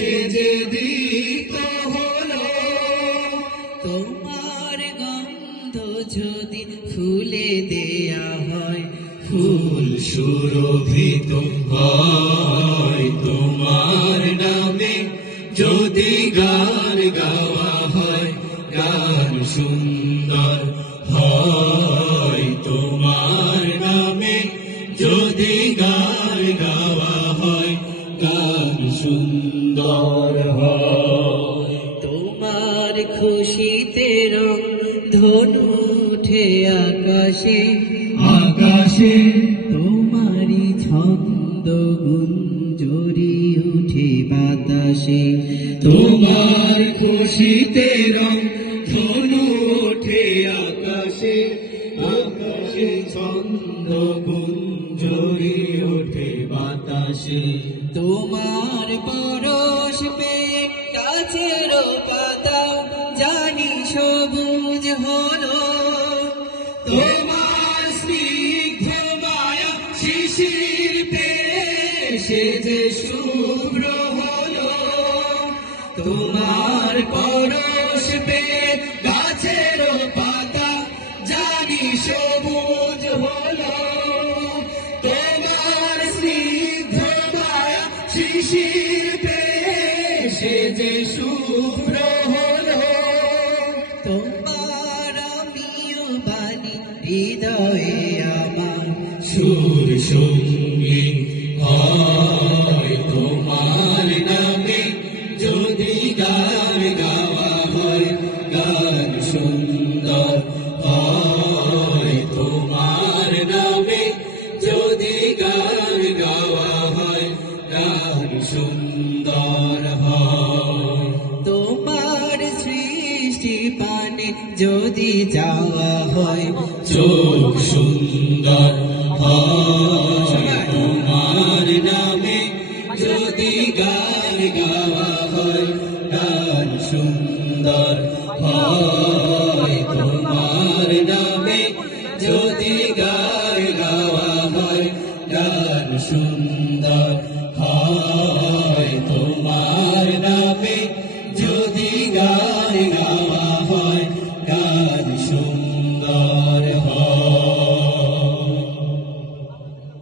সে যে দিত হলো। তোমার গন্ধ যদি ফুলে দেয়া হয়, ফুল সুরভিত হয় তোমার নামে যদি গান গাওয়া হয়, গান সুন্দর হয় তোমার নামে যদি গান গাওয়া হয়, গান সুন্দর হয়। তোমার খুশিতে রং ধনু উঠে আকাশে, আকাশে তোমারই ছন্দ গুঞ্জরি উঠে বাতাসে। তোমার খুশিতে রং ধনু ওঠে আকাশে, আকাশে ছন্দ গুঞ্জরি ওঠে বাতাসে। তোমার পরশ পেয়ে গাছের পাতা জানি সবুজ হলো। তোমার স্নিগ্ধ মায়া শিশির পেয়ে সে যে শুভ্র হলো। তোমার পরশ পেয়ে গাছের পাতা জানি সবুজ হলো। তোমার স্নিগ্ধ মায়া শিশির পেয়ে সে যে শুভ্র হলো। তোমার আমিও বাণী হৃদয়ে আমার, সুর সঙ্গী হয় তোমার নামে যদি গান গাওয়া হয়, গান সুন্দর হয় তোমার নামে যদি গান গাওয়া হয়, গান সুন্দর হয়। তোমার সৃষ্টি পানে যদি যাওয়া হয়, চোখ সুন্দর হয় তোমার নামে যদি গান গাওয়া হয়, গান সুন্দর হয়।